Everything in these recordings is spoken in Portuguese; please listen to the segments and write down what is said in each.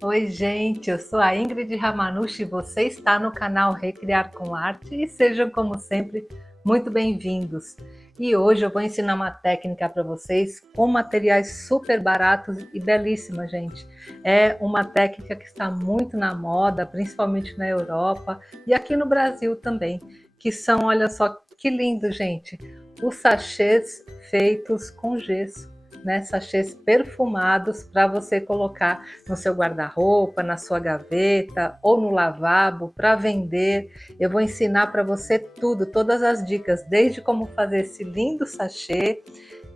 Oi, gente, eu sou a Ingrid Ramanushi e você está no canal Recriar com Arte e sejam, como sempre, muito bem-vindos. E hoje eu vou ensinar uma técnica para vocês com materiais super baratos e belíssima, gente. É uma técnica que está muito na moda, principalmente na Europa e aqui no Brasil também, que são, olha só que lindo, gente, os sachês feitos com gesso. Né, sachês perfumados para você colocar no seu guarda-roupa, na sua gaveta ou no lavabo para vender. Eu vou ensinar para você tudo, todas as dicas, desde como fazer esse lindo sachê,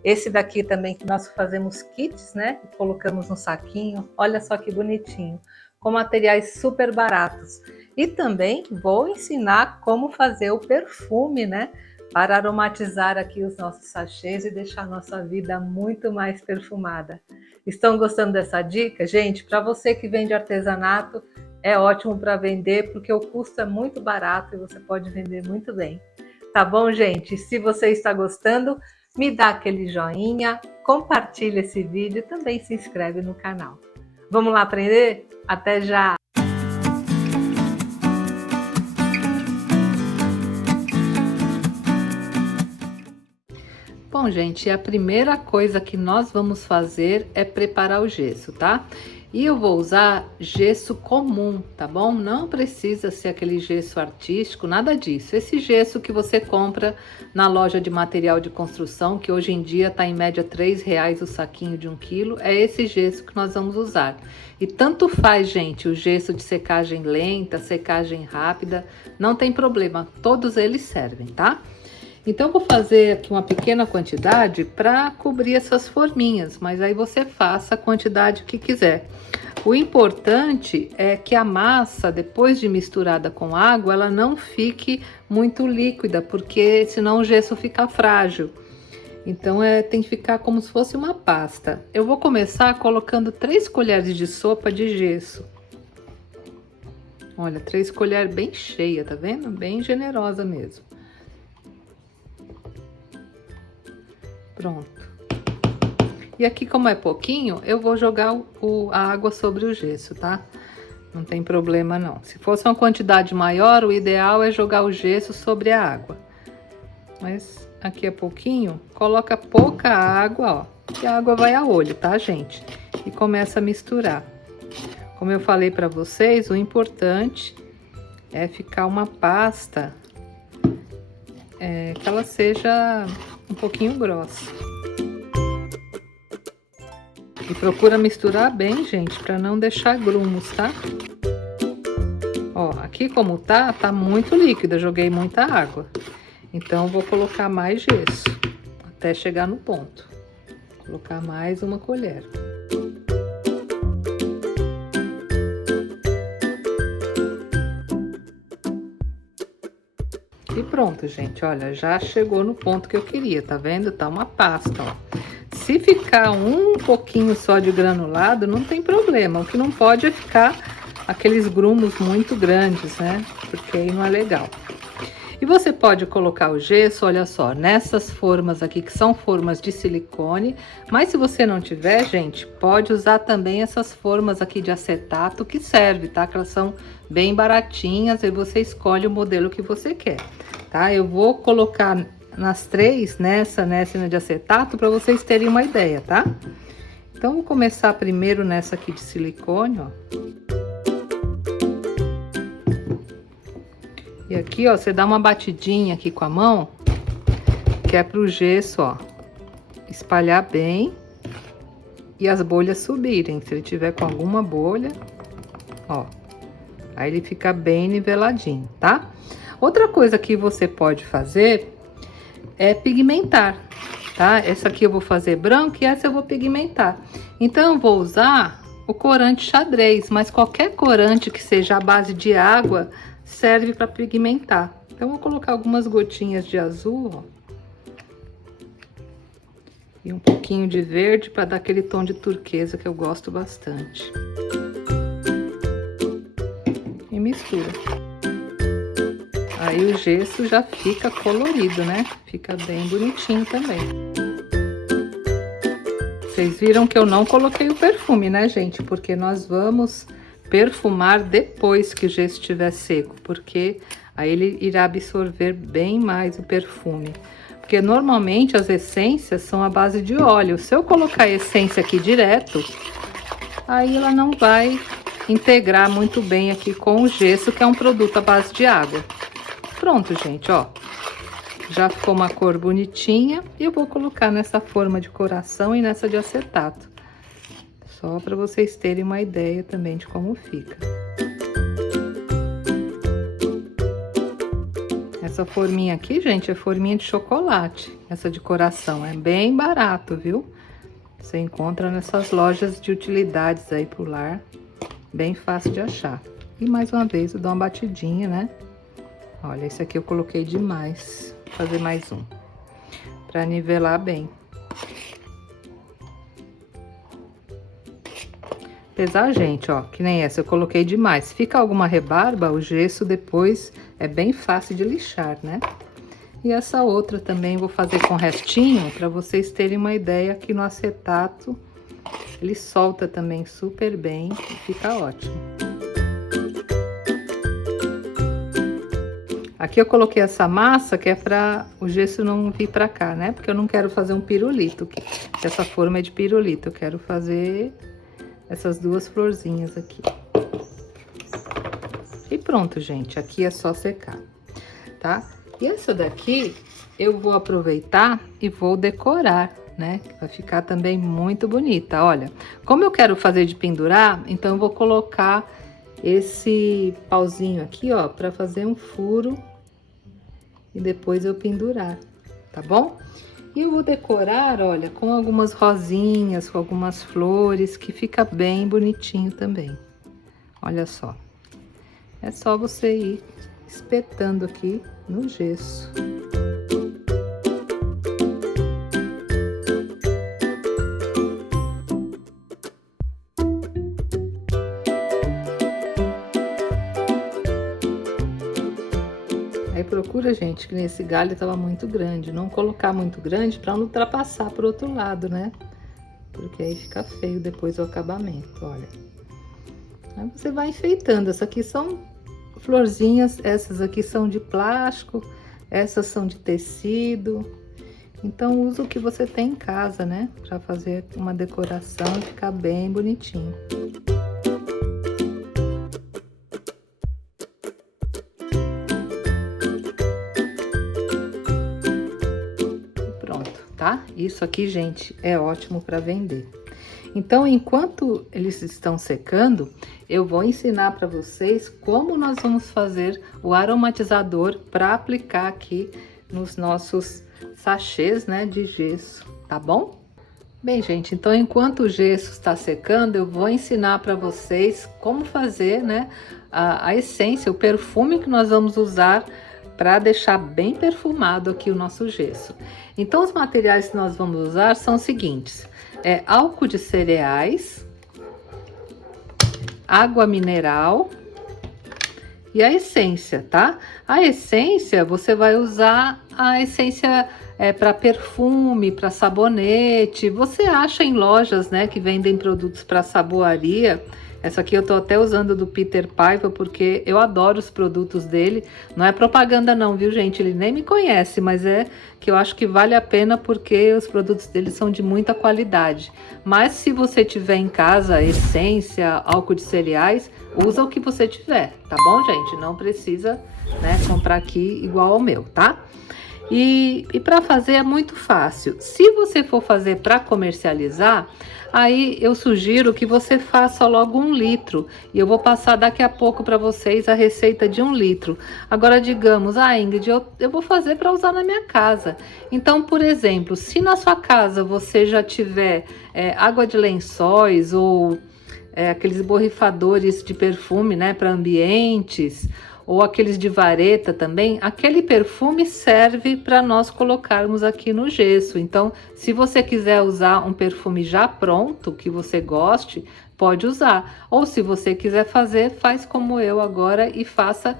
esse daqui também que nós fazemos kits, né? E colocamos no saquinho. Olha só que bonitinho, com materiais super baratos. E também vou ensinar como fazer o perfume, né? Para aromatizar aqui os nossos sachês e deixar a nossa vida muito mais perfumada. Estão gostando dessa dica? Gente, para você que vende artesanato, é ótimo para vender porque o custo é muito barato e você pode vender muito bem. Tá bom, gente? Se você está gostando, me dá aquele joinha, compartilha esse vídeo e também se inscreve no canal. Vamos lá aprender? Até já! Bom, gente, a primeira coisa que nós vamos fazer é preparar o gesso, tá? E eu vou usar gesso comum, tá bom? Não precisa ser aquele gesso artístico, nada disso. Esse gesso que você compra na loja de material de construção, que hoje em dia tá em média R$3 o saquinho de 1 quilo, é esse gesso que nós vamos usar. E tanto faz, gente, o gesso de secagem lenta, secagem rápida, não tem problema, todos eles servem, tá? Então, vou fazer aqui uma pequena quantidade para cobrir essas forminhas, mas aí você faça a quantidade que quiser. O importante é que a massa, depois de misturada com água, ela não fique muito líquida, porque senão o gesso fica frágil. Então, tem que ficar como se fosse uma pasta. Eu vou começar colocando 3 colheres de sopa de gesso. Olha, 3 colheres bem cheia, tá vendo? Bem generosa mesmo. Pronto. E aqui, como é pouquinho, eu vou jogar a água sobre o gesso, tá? Não tem problema não. Se fosse uma quantidade maior, o ideal é jogar o gesso sobre a água. Mas aqui é pouquinho, coloca pouca água, ó. Que a água vai a olho, tá, gente? E começa a misturar. Como eu falei pra vocês, o importante é ficar uma pasta que ela seja um pouquinho grossa. E procura misturar bem, gente, para não deixar grumos, tá? Ó, aqui como tá muito líquido, eu joguei muita água. Então, vou colocar mais gesso, até chegar no ponto. Vou colocar mais uma colher. E pronto, gente, olha, já chegou no ponto que eu queria, tá vendo? Tá uma pasta, ó. Se ficar um pouquinho só de granulado, não tem problema. O que não pode é ficar aqueles grumos muito grandes, né? Porque aí não é legal. E você pode colocar o gesso, olha só, nessas formas aqui, que são formas de silicone. Mas se você não tiver, gente, pode usar também essas formas aqui de acetato, que serve, tá? Que elas são bem baratinhas, e você escolhe o modelo que você quer, tá? Eu vou colocar nas 3, nessa de acetato, para vocês terem uma ideia, tá? Então, vou começar primeiro nessa aqui de silicone, ó. E aqui, ó, você dá uma batidinha aqui com a mão, que é pro gesso, ó, espalhar bem e as bolhas subirem. Se ele tiver com alguma bolha, ó, aí ele fica bem niveladinho, tá? Outra coisa que você pode fazer é pigmentar, tá? Essa aqui eu vou fazer branco e essa eu vou pigmentar. Então, eu vou usar o corante xadrez, mas qualquer corante que seja à base de água serve para pigmentar. Então, vou colocar algumas gotinhas de azul, ó, e um pouquinho de verde para dar aquele tom de turquesa que eu gosto bastante. E mistura. Aí o gesso já fica colorido, né? Fica bem bonitinho também. Vocês viram que eu não coloquei o perfume, né, gente? Porque nós vamos perfumar depois que o gesso estiver seco, porque aí ele irá absorver bem mais o perfume. Porque normalmente as essências são à base de óleo. Se eu colocar a essência aqui direto, aí ela não vai integrar muito bem aqui com o gesso, que é um produto à base de água. Pronto, gente, ó. Já ficou uma cor bonitinha e eu vou colocar nessa forma de coração e nessa de acetato. Só para vocês terem uma ideia também de como fica. Essa forminha aqui, gente, é forminha de chocolate. Essa de coração é bem barato, viu? Você encontra nessas lojas de utilidades aí pro lar. Bem fácil de achar. E mais uma vez eu dou uma batidinha, né? Olha, esse aqui eu coloquei demais. Vou fazer mais um. Pra nivelar bem. Apesar, gente, ó, que nem essa eu coloquei demais. Se fica alguma rebarba, o gesso depois é bem fácil de lixar, né? E essa outra também vou fazer com restinho, para vocês terem uma ideia que no acetato ele solta também super bem e fica ótimo. Aqui eu coloquei essa massa que é para o gesso não vir para cá, né? Porque eu não quero fazer um pirulito, que essa forma é de pirulito, eu quero fazer essas duas florzinhas aqui. E pronto, gente, aqui é só secar, tá? E essa daqui eu vou aproveitar e vou decorar, né? Vai ficar também muito bonita, olha. Como eu quero fazer de pendurar, então eu vou colocar esse pauzinho aqui, ó, para fazer um furo e depois eu pendurar, tá bom? E eu vou decorar, olha, com algumas rosinhas, com algumas flores, que fica bem bonitinho também. Olha só. É só você ir espetando aqui no gesso. Aí procura, gente, que nesse galho tava muito grande. Não colocar muito grande para não ultrapassar pro outro lado, né? Porque aí fica feio depois o acabamento, olha. Aí você vai enfeitando. Essas aqui são florzinhas, essas aqui são de plástico, essas são de tecido. Então usa o que você tem em casa, né? Para fazer uma decoração e ficar bem bonitinho. Tá? Isso aqui, gente, é ótimo para vender. Então, enquanto eles estão secando, eu vou ensinar para vocês como nós vamos fazer o aromatizador para aplicar aqui nos nossos sachês, né, de gesso, tá bom? Bem, gente, então enquanto o gesso está secando, eu vou ensinar para vocês como fazer, né, a essência, o perfume que nós vamos usar para deixar bem perfumado aqui o nosso gesso. Então, os materiais que nós vamos usar são os seguintes: álcool de cereais, água mineral e a essência, tá? A essência, você vai usar a essência para perfume, para sabonete. Você acha em lojas, né, que vendem produtos para saboaria. Essa aqui eu tô até usando do Peter Paiva, porque eu adoro os produtos dele. Não é propaganda não, viu, gente? Ele nem me conhece, mas é que eu acho que vale a pena porque os produtos dele são de muita qualidade. Mas se você tiver em casa essência, álcool de cereais, usa o que você tiver, tá bom, gente? Não precisa, né, comprar aqui igual ao meu, tá? E para fazer é muito fácil. Se você for fazer para comercializar, aí eu sugiro que você faça logo 1 litro. E eu vou passar daqui a pouco para vocês a receita de 1 litro. Agora, digamos, Ingrid, eu vou fazer para usar na minha casa. Então, por exemplo, se na sua casa você já tiver água de lençóis ou aqueles borrifadores de perfume, né, para ambientes, ou aqueles de vareta também, aquele perfume serve para nós colocarmos aqui no gesso. Então, se você quiser usar um perfume já pronto, que você goste, pode usar. Ou se você quiser fazer, faz como eu agora e faça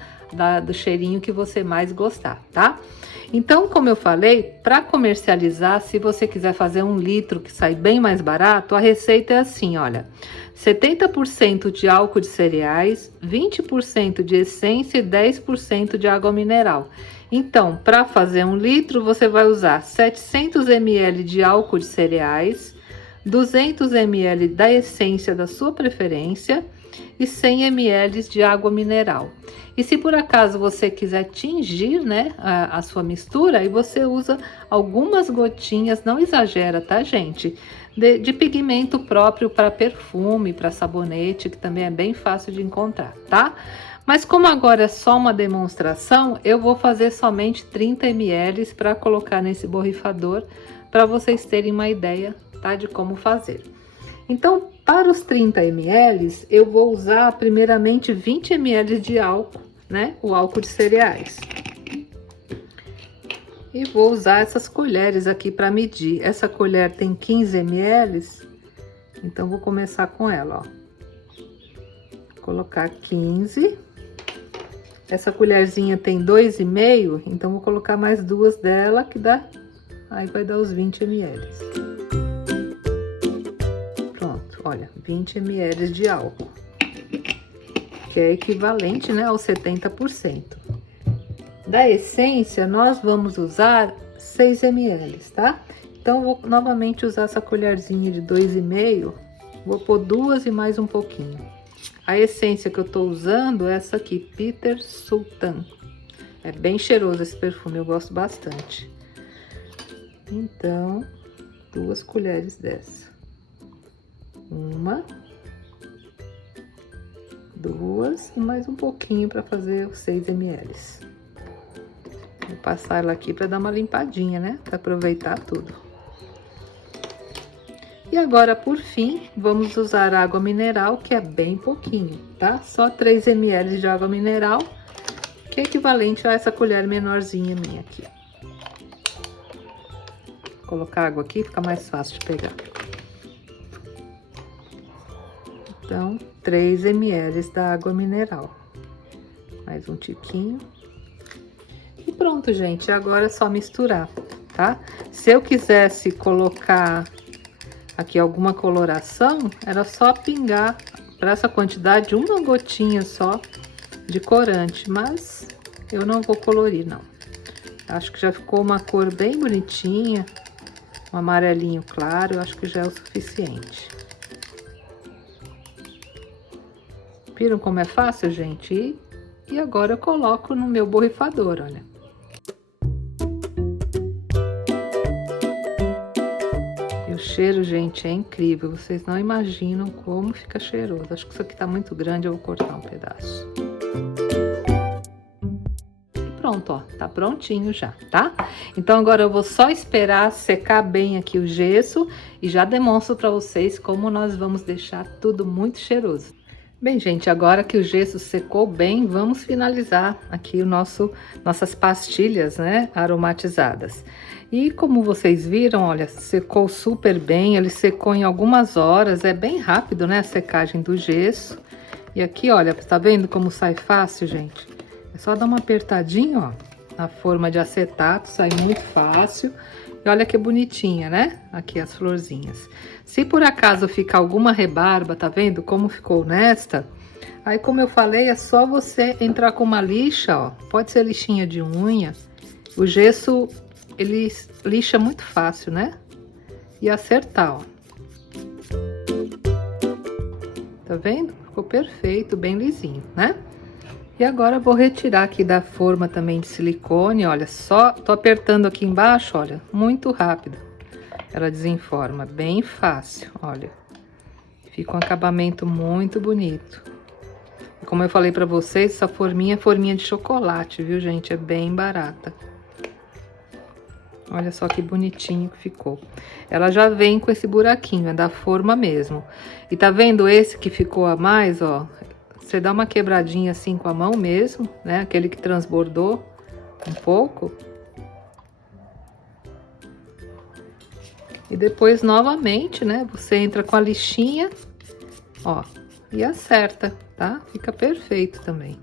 do cheirinho que você mais gostar, tá? Então, como eu falei, para comercializar, se você quiser fazer 1 litro que sai bem mais barato, a receita é assim, olha: 70% de álcool de cereais, 20% de essência e 10% de água mineral. Então, para fazer 1 litro, você vai usar 700 ml de álcool de cereais, 200 ml da essência da sua preferência e 100 ml de água mineral. E se por acaso você quiser tingir, né, a sua mistura, aí você usa algumas gotinhas, não exagera, tá, gente? De pigmento próprio para perfume, para sabonete, que também é bem fácil de encontrar, tá? Mas como agora é só uma demonstração, eu vou fazer somente 30 ml para colocar nesse borrifador, para vocês terem uma ideia, tá, de como fazer. Então, para os 30 ml, eu vou usar primeiramente 20 ml de álcool, né? O álcool de cereais. E vou usar essas colheres aqui para medir. Essa colher tem 15 ml, então vou começar com ela, ó. Vou colocar 15. Essa colherzinha tem 2,5, então vou colocar mais 2 dela, que dá, aí vai dar os 20 ml. Olha, 20 ml de álcool, que é equivalente, né, aos 70%. Da essência, nós vamos usar 6 ml, tá? Então, vou novamente usar essa colherzinha de 2,5, vou pôr 2 e mais um pouquinho. A essência que eu tô usando é essa aqui, Peter Sultan. É bem cheiroso esse perfume, eu gosto bastante. Então, 2 colheres dessa. 1, 2 e mais um pouquinho para fazer os 6 ml. Vou passar ela aqui para dar uma limpadinha, né? Para aproveitar tudo. E agora, por fim, vamos usar água mineral, que é bem pouquinho, tá? Só 3 ml de água mineral, que é equivalente a essa colher menorzinha minha aqui. Vou colocar água aqui, fica mais fácil de pegar. Então, 3 ml da água mineral. Mais um tiquinho. E pronto, gente. Agora é só misturar, tá? Se eu quisesse colocar aqui alguma coloração, era só pingar para essa quantidade uma gotinha só de corante. Mas eu não vou colorir, não. Acho que já ficou uma cor bem bonitinha. Um amarelinho claro, eu acho que já é o suficiente. Viram como é fácil, gente? E agora eu coloco no meu borrifador, olha. E o cheiro, gente, é incrível. Vocês não imaginam como fica cheiroso. Acho que isso aqui tá muito grande, eu vou cortar um pedaço. E pronto, ó, tá prontinho já, tá? Então agora eu vou só esperar secar bem aqui o gesso e já demonstro pra vocês como nós vamos deixar tudo muito cheiroso. Bem, gente, agora que o gesso secou bem, vamos finalizar aqui o nossas pastilhas, né, aromatizadas. E como vocês viram, olha, secou super bem, ele secou em algumas horas, é bem rápido, né, a secagem do gesso. E aqui, olha, tá vendo como sai fácil, gente? É só dar uma apertadinha, ó, na forma de acetato, sai muito fácil. E olha que bonitinha, né? Aqui as florzinhas. Se por acaso ficar alguma rebarba, tá vendo como ficou nesta? Aí, como eu falei, é só você entrar com uma lixa, ó. Pode ser lixinha de unha. O gesso, ele lixa muito fácil, né? E acertar, ó. Tá vendo? Ficou perfeito, bem lisinho, né? E agora eu vou retirar aqui da forma também de silicone, olha, só tô apertando aqui embaixo, olha, muito rápido. Ela desenforma, bem fácil, olha. Fica um acabamento muito bonito. E como eu falei pra vocês, essa forminha é forminha de chocolate, viu, gente? É bem barata. Olha só que bonitinho que ficou. Ela já vem com esse buraquinho, é da forma mesmo. E tá vendo esse que ficou a mais, ó? Você dá uma quebradinha assim com a mão mesmo, né? Aquele que transbordou um pouco. E depois, novamente, né? Você entra com a lixinha, ó, e acerta, tá? Fica perfeito também.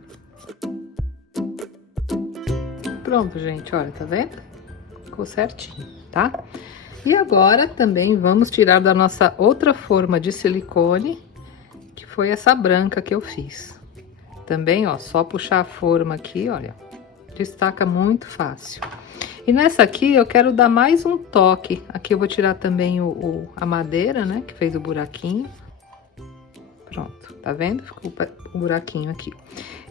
pronto, gente, olha, tá vendo? Ficou certinho, tá? E agora também vamos tirar da nossa outra forma de silicone, que foi essa branca que eu fiz. Também, ó, só puxar a forma aqui, olha, destaca muito fácil. E nessa aqui eu quero dar mais um toque. Aqui eu vou tirar também a madeira, né, que fez o buraquinho. Pronto, tá vendo? Ficou o buraquinho aqui.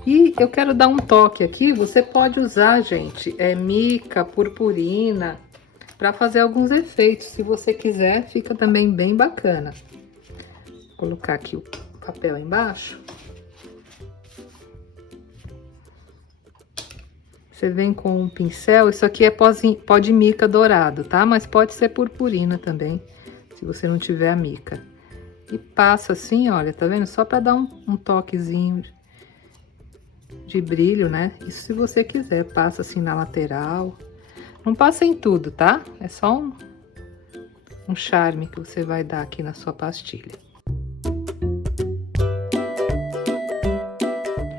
E eu quero dar um toque aqui, você pode usar, gente, mica, purpurina, para fazer alguns efeitos. Se você quiser, fica também bem bacana. Vou colocar aqui o papel embaixo. Você vem com um pincel, isso aqui é pó de mica dourado, tá? Mas pode ser purpurina também, se você não tiver a mica. E passa assim, olha, tá vendo? Só para dar um toquezinho de brilho, né? Isso se você quiser, passa assim na lateral. Não passa em tudo, tá? É só um charme que você vai dar aqui na sua pastilha.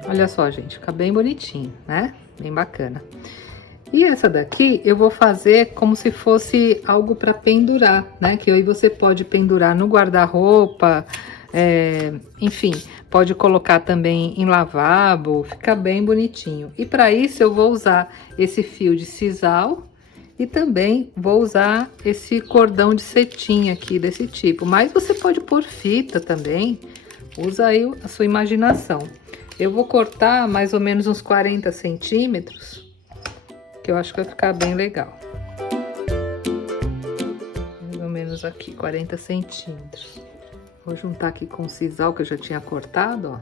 Olha só, gente, fica bem bonitinho, né? Bem bacana. E essa daqui eu vou fazer como se fosse algo para pendurar, né? Que aí você pode pendurar no guarda-roupa, enfim, pode colocar também em lavabo, fica bem bonitinho. E para isso eu vou usar esse fio de sisal e também vou usar esse cordão de cetim aqui desse tipo. Mas você pode pôr fita também, usa aí a sua imaginação. Eu vou cortar mais ou menos uns 40 centímetros, que eu acho que vai ficar bem legal. Mais ou menos aqui, 40 centímetros. Vou juntar aqui com o sisal que eu já tinha cortado,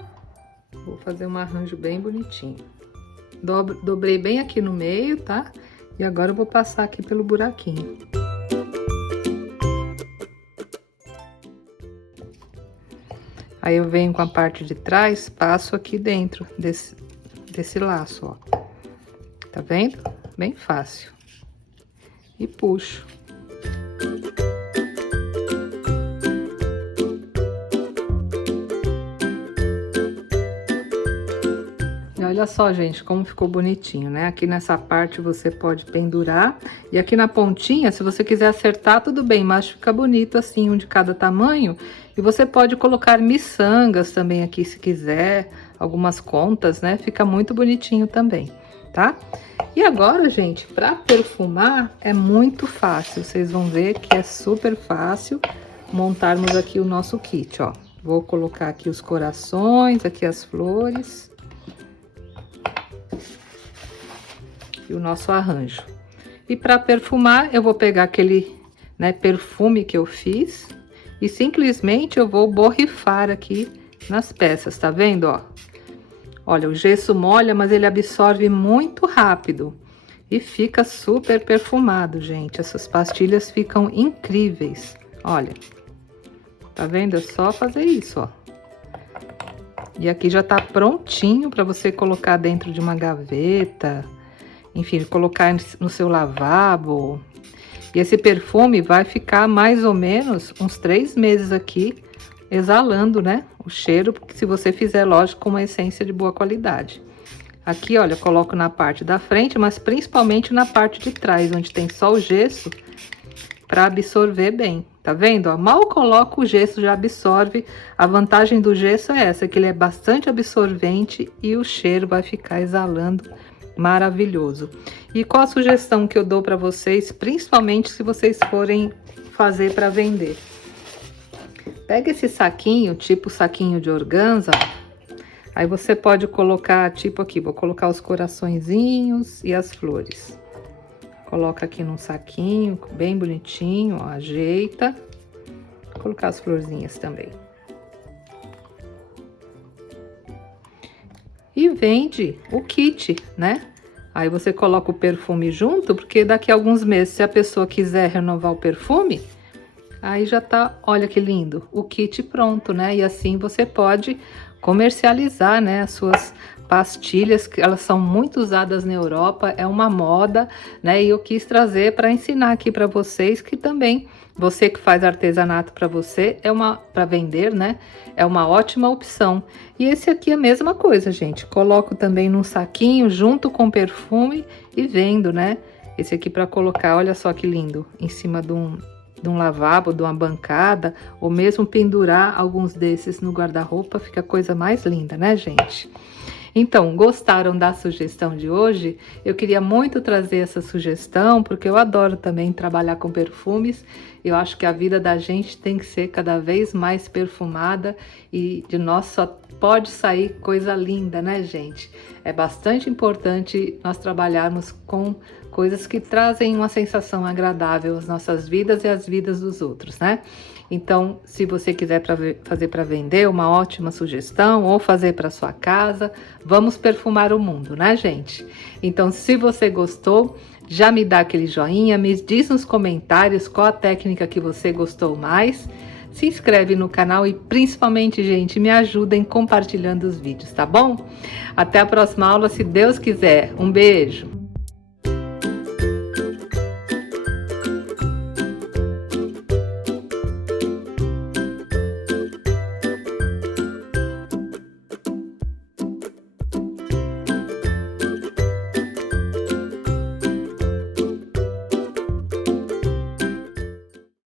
ó. Vou fazer um arranjo bem bonitinho. Dobrei bem aqui no meio, tá? E agora eu vou passar aqui pelo buraquinho. Aí eu venho com a parte de trás, passo aqui dentro desse laço, ó. Tá vendo? Bem fácil. E puxo. E olha só, gente, como ficou bonitinho, né? Aqui nessa parte você pode pendurar. E aqui na pontinha, se você quiser acertar, tudo bem. Mas fica bonito assim, um de cada tamanho. E você pode colocar miçangas também aqui, se quiser. Algumas contas, né? Fica muito bonitinho também, tá? E agora, gente, para perfumar é muito fácil. Vocês vão ver que é super fácil montarmos aqui o nosso kit, ó. Vou colocar aqui os corações, aqui as flores. E o nosso arranjo. E para perfumar, eu vou pegar aquele, né, perfume que eu fiz e simplesmente eu vou borrifar aqui nas peças, tá vendo, ó? Olha, o gesso molha, mas ele absorve muito rápido e fica super perfumado, gente. Essas pastilhas ficam incríveis. Olha, tá vendo? É só fazer isso, ó. E aqui já tá prontinho para você colocar dentro de uma gaveta, enfim, colocar no seu lavabo. E esse perfume vai ficar mais ou menos uns 3 meses aqui, exalando, né, o cheiro, porque se você fizer, lógico, com uma essência de boa qualidade. Aqui, olha, eu coloco na parte da frente, mas principalmente na parte de trás, onde tem só o gesso, para absorver bem. Tá vendo? Ó, mal coloco o gesso, já absorve. A vantagem do gesso é essa, que ele é bastante absorvente e o cheiro vai ficar exalando maravilhoso. E qual a sugestão que eu dou para vocês, principalmente se vocês forem fazer para vender? Pega esse saquinho, tipo saquinho de organza, aí você pode colocar, tipo aqui, vou colocar os coraçõezinhos e as flores. Coloca aqui num saquinho, bem bonitinho, ó, ajeita. Vou colocar as florzinhas também. E vende o kit, né? Aí você coloca o perfume junto, porque daqui a alguns meses, se a pessoa quiser renovar o perfume, aí já tá, olha que lindo, o kit pronto, né? E assim você pode comercializar, né, as suas pastilhas, que elas são muito usadas na Europa, é uma moda, né? E eu quis trazer para ensinar aqui para vocês que também Você que faz artesanato para você, para vender, né? É uma ótima opção. E esse aqui é a mesma coisa, gente. Coloco também num saquinho junto com perfume e vendo, né? Esse aqui para colocar, olha só que lindo, em cima de um lavabo, de uma bancada, ou mesmo pendurar alguns desses no guarda-roupa, fica a coisa mais linda, né, gente? Então, gostaram da sugestão de hoje? Eu queria muito trazer essa sugestão, porque eu adoro também trabalhar com perfumes. Eu acho que a vida da gente tem que ser cada vez mais perfumada e de nós só pode sair coisa linda, né, gente? É bastante importante nós trabalharmos com coisas que trazem uma sensação agradável às nossas vidas e às vidas dos outros, né? Então, se você quiser fazer para vender, uma ótima sugestão, ou fazer para sua casa, vamos perfumar o mundo, né, gente? Então, se você gostou, já me dá aquele joinha, me diz nos comentários qual a técnica que você gostou mais. Se inscreve no canal e principalmente, gente, me ajudem compartilhando os vídeos, tá bom? Até a próxima aula, se Deus quiser. Um beijo!